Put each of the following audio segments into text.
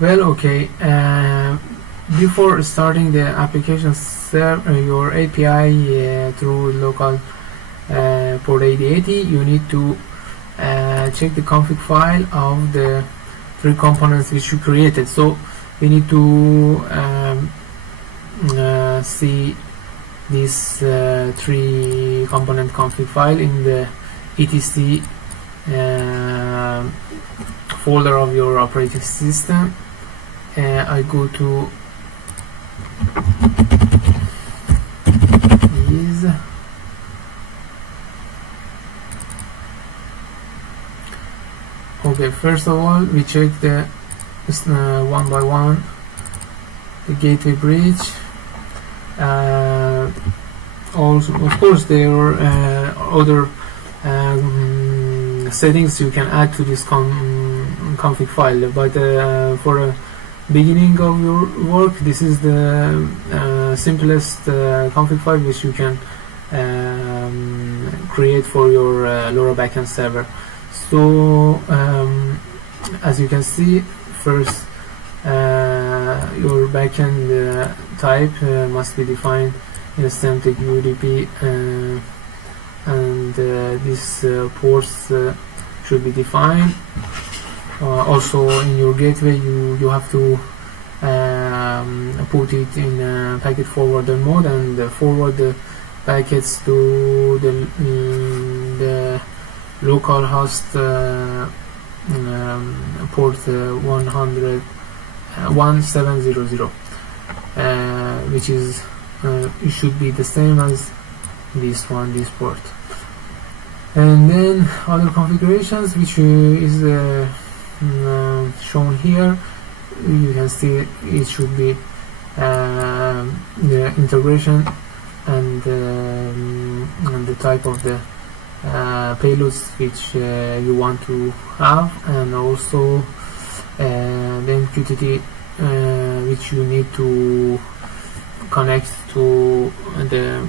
Well, okay. Before starting the application server, your API through local port 8080, you need to check the config file of the 3 components which you created. So we need to see this 3 component config file in the etc folder of your operating system. I go to these. Okay, first of all we check the one by one the gateway bridge. Also, of course, there are other settings you can add to this config file, but for a beginning of your work, this is the simplest config file which you can create for your LORA backend server. So as you can see, first your backend type must be defined in systemctl UDP, and these ports should be defined. Also in your gateway you have to put it in packet forwarder mode and forward the packets to the local host port 1700, which is it should be the same as this port. And then other configurations which is shown here. You can see it should be the integration and the type of the payloads which you want to have, and also the MQTT which you need to connect to the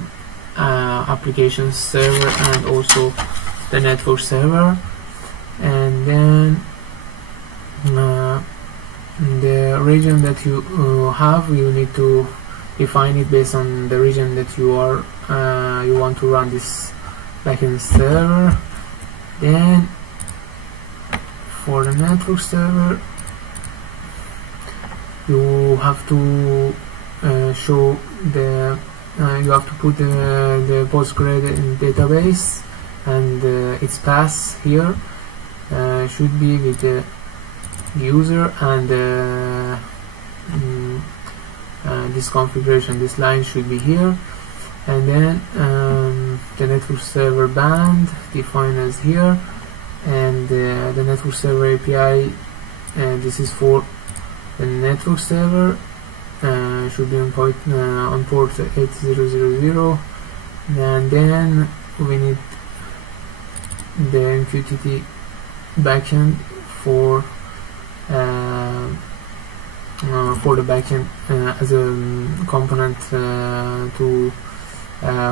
application server and also the network server. And then the region that you have, you need to define it based on the region that you want to run this backend server. Then for the network server, you have to show the you have to put the Postgres database, and its path here should be with the user, and this configuration, this line should be here. And then the network server band defined as here, and the network server API, this is for the network server, should be on port 8000. And then we need the MQTT backend for the backend as a component to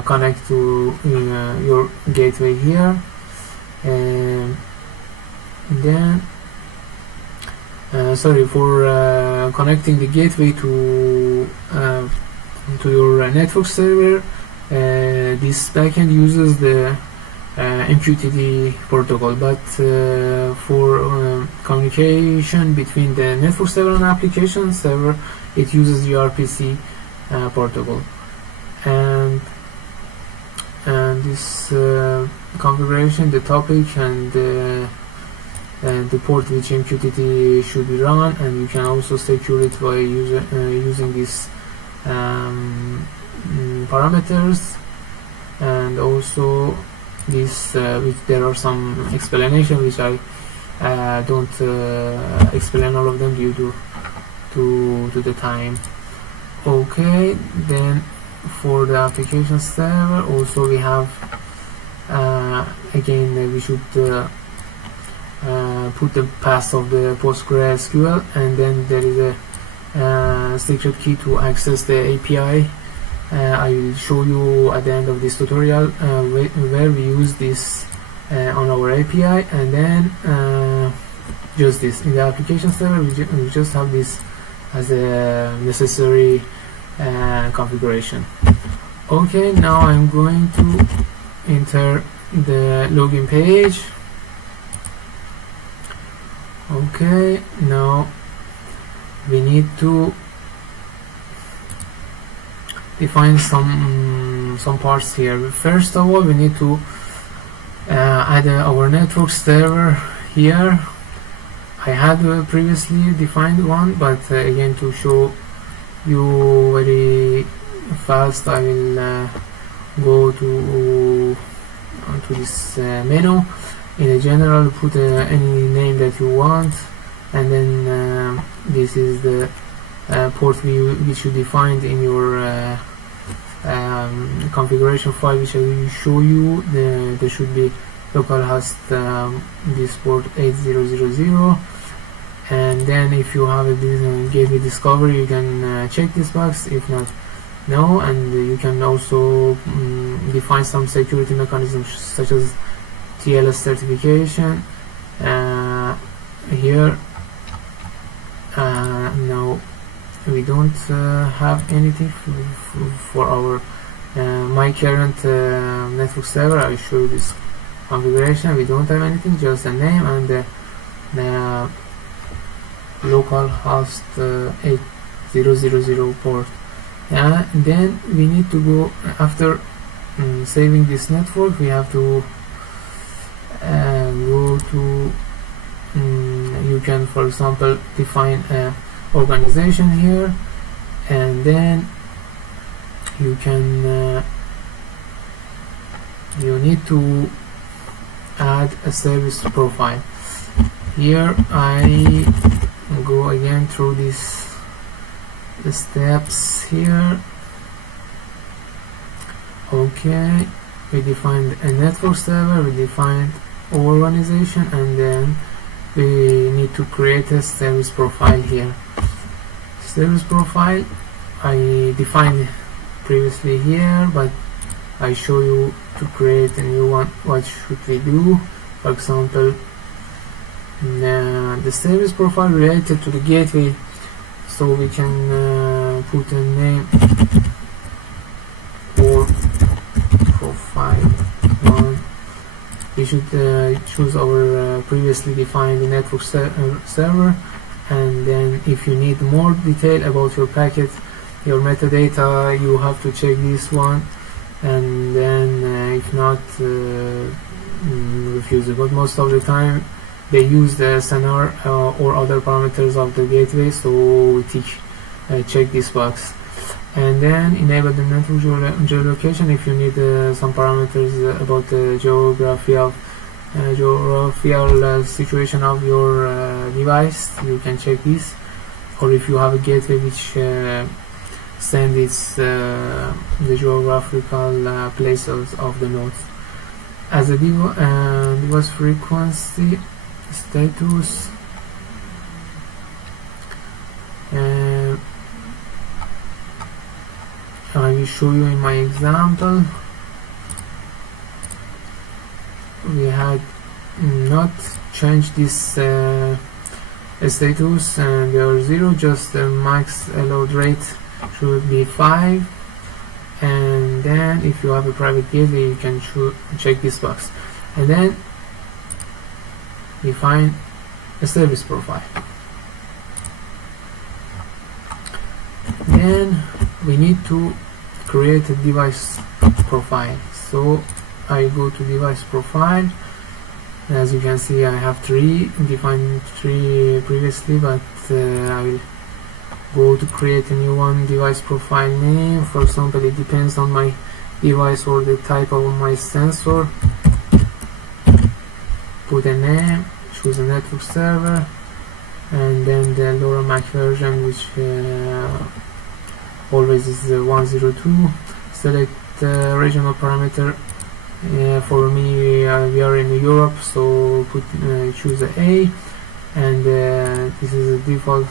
connect to your gateway here. And then sorry, for connecting the gateway to your network server, this backend uses the MQTT protocol, but for communication between the network server and application server, it uses the RPC protocol. And this configuration, the topic, and the port which MQTT should be run, and you can also secure it by using these parameters. And also this which there are some explanation which I don't explain all of them due to the time. Okay, then for the application server also we have again we should put the path of the PostgreSQL, and then there is a secret key to access the API. I will show you at the end of this tutorial where we use this on our API. And then just this. In the application server, we just have this as a necessary configuration. Okay, now I'm going to enter the login page. Okay, now we need to define some parts here. First of all, we need to add our network server here. I had previously defined one, but again, to show you very fast, I will go to this menu. In general, put any name that you want, and then this is the port which you defined in your configuration file, which I will show you. There should be localhost this port 8000, and then if you have a gateway discovery, you can check this box. If not, no. And you can also define some security mechanisms such as TLS certification here. No, we don't have anything for our my current network server. I will show you this configuration. We don't have anything, just a name and the localhost 8000 port. Then we need to go, after saving this network, we have to go to you can, for example, define a organization here, and then you can you need to add a service profile. Here I go again through these steps here. Okay, we defined a network server, we defined organization, and then we need to create a service profile here. Service profile I defined previously here, but I show you to create a new one. What should we do? For example, the service profile related to the gateway, so we can put a name for profile 1. We should choose our previously defined network server, and then if you need more detail about your packet, your metadata, you have to check this one, and then if not, refuse it. But most of the time they use the SNR or other parameters of the gateway, so we check this box. And then enable the network geolocation if you need some parameters about the geographical situation of your device. You can check this, or if you have a gateway which send its the geographical places of the nodes. As a device frequency status, I will show you in my example. We had not changed this status, and there are 0, just the max allowed rate should be 5, and then if you have a private gateway, you can check this box, and then define a service profile. Then we need to create a device profile. So I go to device profile. As you can see, I have 3, defined 3 previously, but I will go to create a new one. Device profile name, for example, it depends on my device or the type of my sensor. Put a name, choose a network server, and then the LORA MAC version, which always is 102. Select regional parameter. For me, we are in Europe, so choose A, and this is a default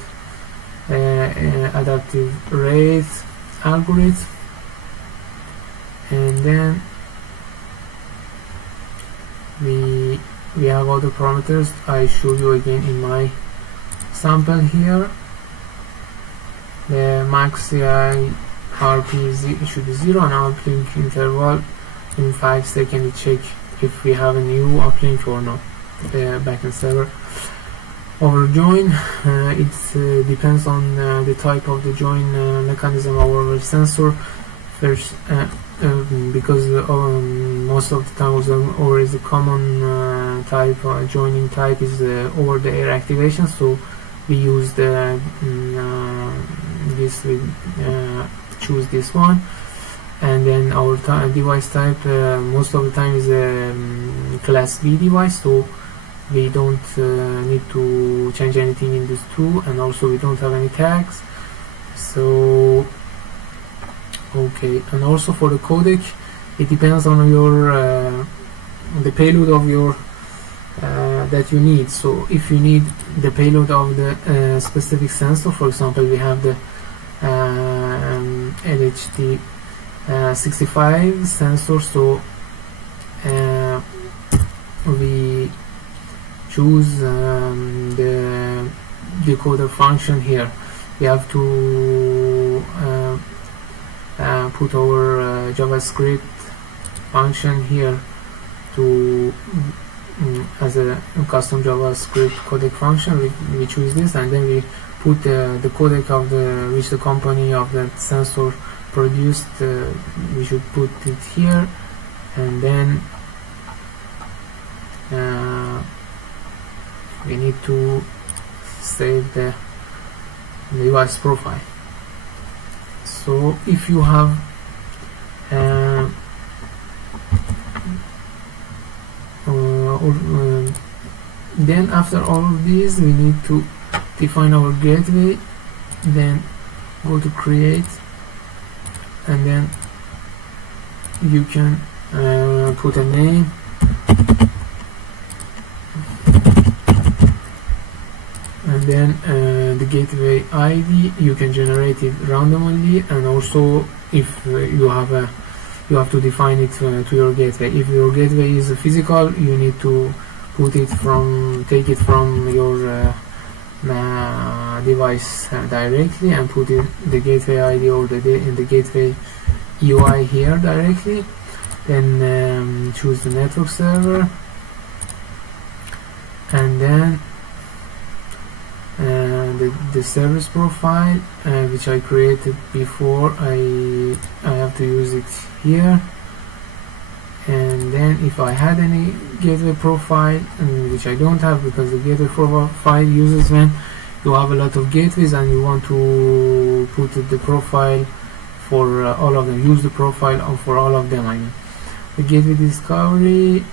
adaptive rate algorithm, and then we we have other parameters. I show you again in my sample here. The max CI RP should be 0, and uplink interval in 5 seconds we check if we have a new uplink or not. The backend server. Our join, it depends on the type of the join mechanism of our sensor. First, because most of the time over is a common type, joining type is over the air activation, so we use the this, we choose this one. And then our device type most of the time is a class B device, so we don't need to change anything in this two, and also we don't have any tags. So okay, and also for the codec, it depends on your the payload of your that you need. So if you need the payload of the specific sensor, for example, we have the LHD 65 sensor, so we choose the decoder function here. We have to put our JavaScript function here to as a custom JavaScript codec function. We choose this, and then we put the codec of which the company of that sensor produced. We should put it here, and then we need to save the device profile. So if you have then after all of these, we need to define our gateway, then go to create, and then you can put a name, and then the gateway ID you can generate it randomly, and also if you have to define it to your gateway. If your gateway is physical, you need to put it take it from your device directly, and put the gateway ID or in the gateway UI here directly. Then choose the network server, and then the service profile which I created before, I have to use it here. And then if I had any gateway profile, which I don't have, because the gateway profile uses when you have a lot of gateways and you want to put the profile for all of them, use the profile for all of them. I mean, the gateway discovery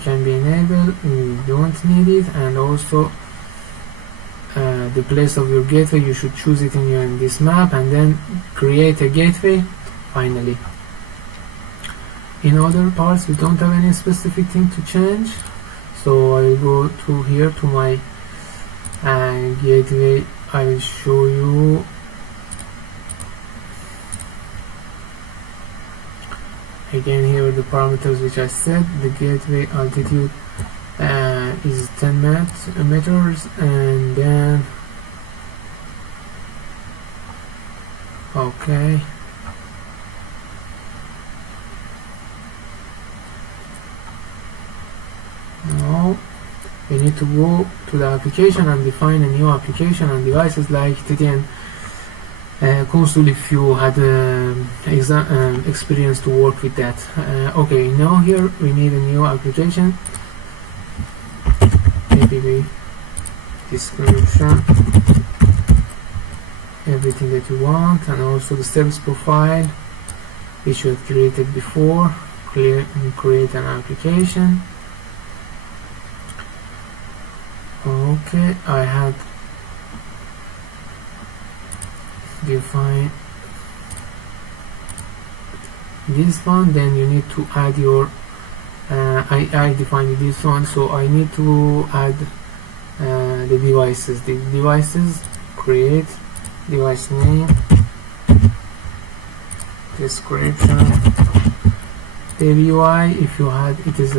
can be enabled, we don't need it. And also the place of your gateway, you should choose it in this map, and then create a gateway finally. In other parts we don't have any specific thing to change, so I will go to here to my gateway. I will show you again here the parameters which I set. The gateway altitude is 10 meters, and then okay, now we need to go to the application and define a new application and devices like TTN console, if you had experience to work with that. Okay, now here we need a new application. APP description, everything that you want, and also the service profile which you had created before. Create an application. Okay, I had defined this one, then you need to add your I defined this one, so I need to add the devices. The devices, create device name, description, the UI, if you had it is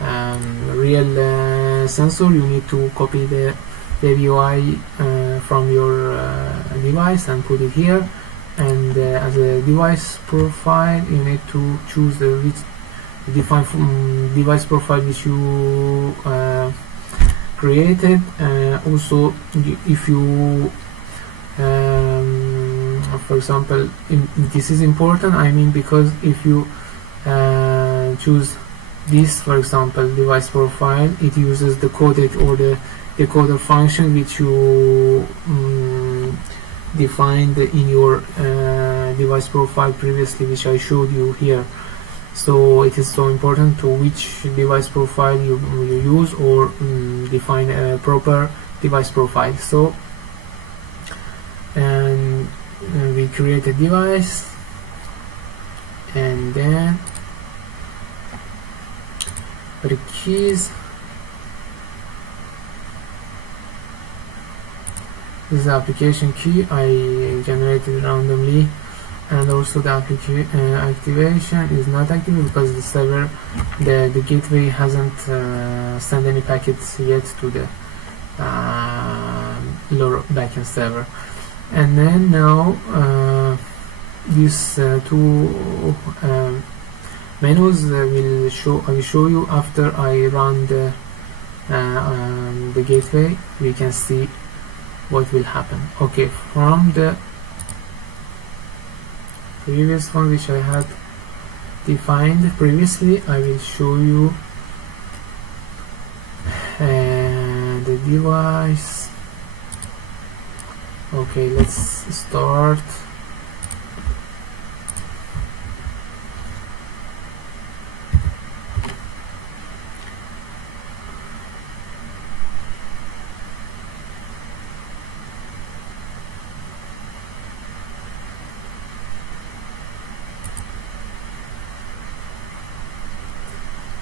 real sensor, you need to copy the UI from your device and put it here, and as a device profile you need to choose the define device profile which you created. Also, if you for example, this is important, I mean, because if you choose this, for example, device profile, it uses the codec or the decoder function which you defined in your device profile previously, which I showed you here. So it is so important to which device profile you use, or define a proper device profile. So, and we create a device, and then the keys. This is the application key I generated randomly, and also the activation is not active because the server, the gateway hasn't sent any packets yet to the LORA backend server. And then now these two menus I will show you after I run the gateway. We can see what will happen. Okay, from the previous one which I had defined previously, I will show you the device. Okay, let's start.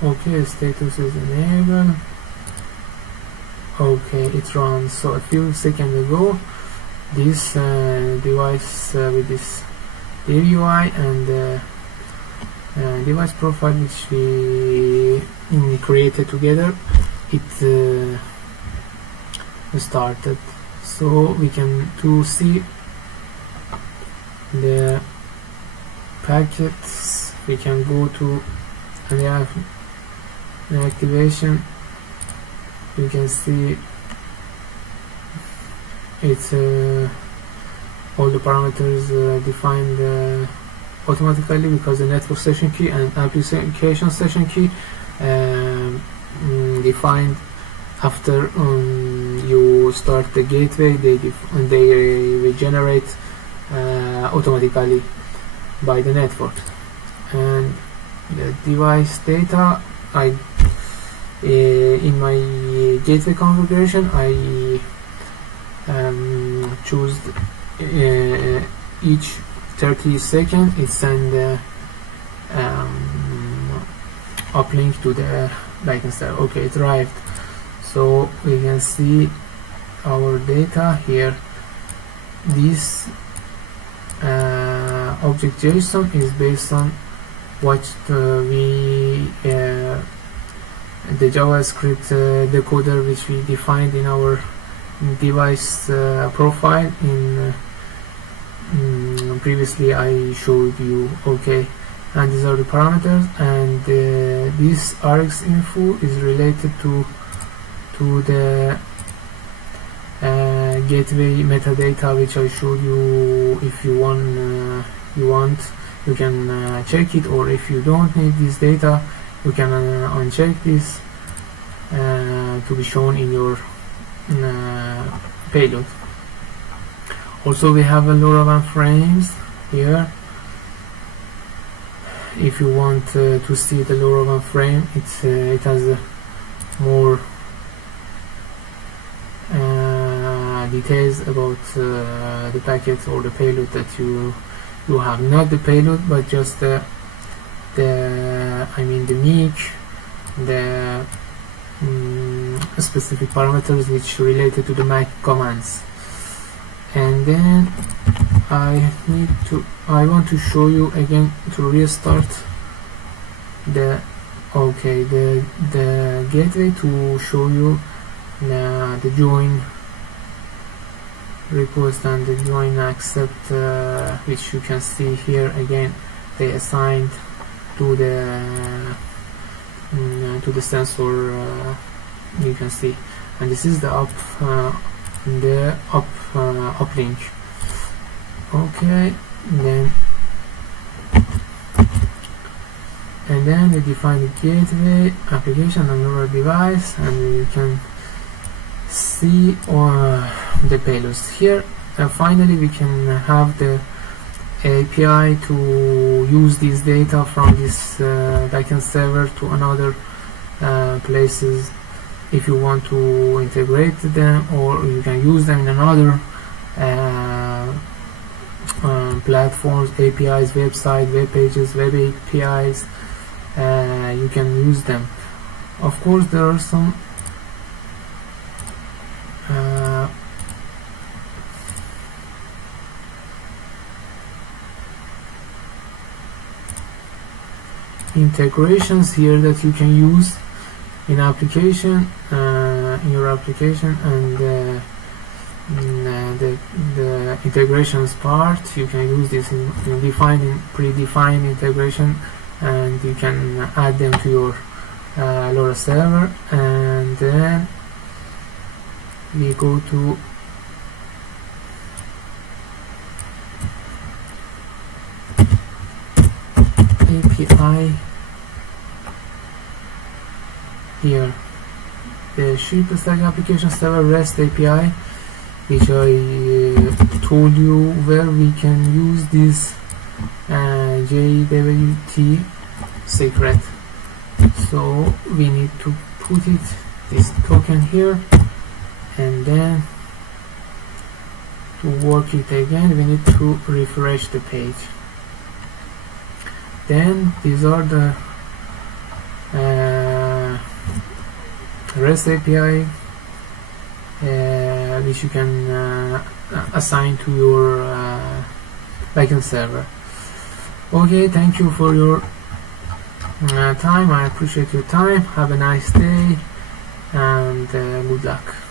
Okay, status is enabled. Okay, it runs. So a few seconds ago, this device with this UI and device profile which we created together, it started. So we can see the packets. We can go to the activation. You can see it's all the parameters defined automatically, because the network session key and application session key defined after you start the gateway. They regenerate automatically by the network. And the device data, in my gateway configuration I choose each 30 seconds it send uplink to the backend server. Okay, it arrived. So we can see our data here. This object JSON is based on what the JavaScript decoder which we defined in our device profile in previously I showed you. Okay, and these are the parameters, and this RX info is related to the gateway metadata which I showed you. If you want you can check it, or if you don't need this data you can uncheck this to be shown in your payload. Also, we have a LoRaWAN frames here. If you want to see the LoRaWAN frame, it has more details about the packet or the payload that you have. Not the payload, but just the MIC, the specific parameters which related to the MAC commands. And then I want to show you again to restart the Okay, the gateway to show you the join request and the join accept, which you can see here. Again, they assigned to the sensor, you can see, and this is the uplink. Okay, then we define the gateway application on your device, and you can see the payloads here. And finally, we can have the API to use this data from this backend server to another places if you want to integrate them, or you can use them in another platforms, APIs, website, web pages, web APIs. You can use them. Of course, there are some integrations here that you can use in application, in your application, and the integrations part. You can use this in predefined integration, and you can add them to your LORA server. And then we go to API here, the chirpstack-application-server REST API, which I told you where we can use this JWT secret. So we need to put this token here, and then to work it again we need to refresh the page. Then these are the REST API which you can assign to your backend server. Okay, thank you for your time. I appreciate your time. Have a nice day, and good luck.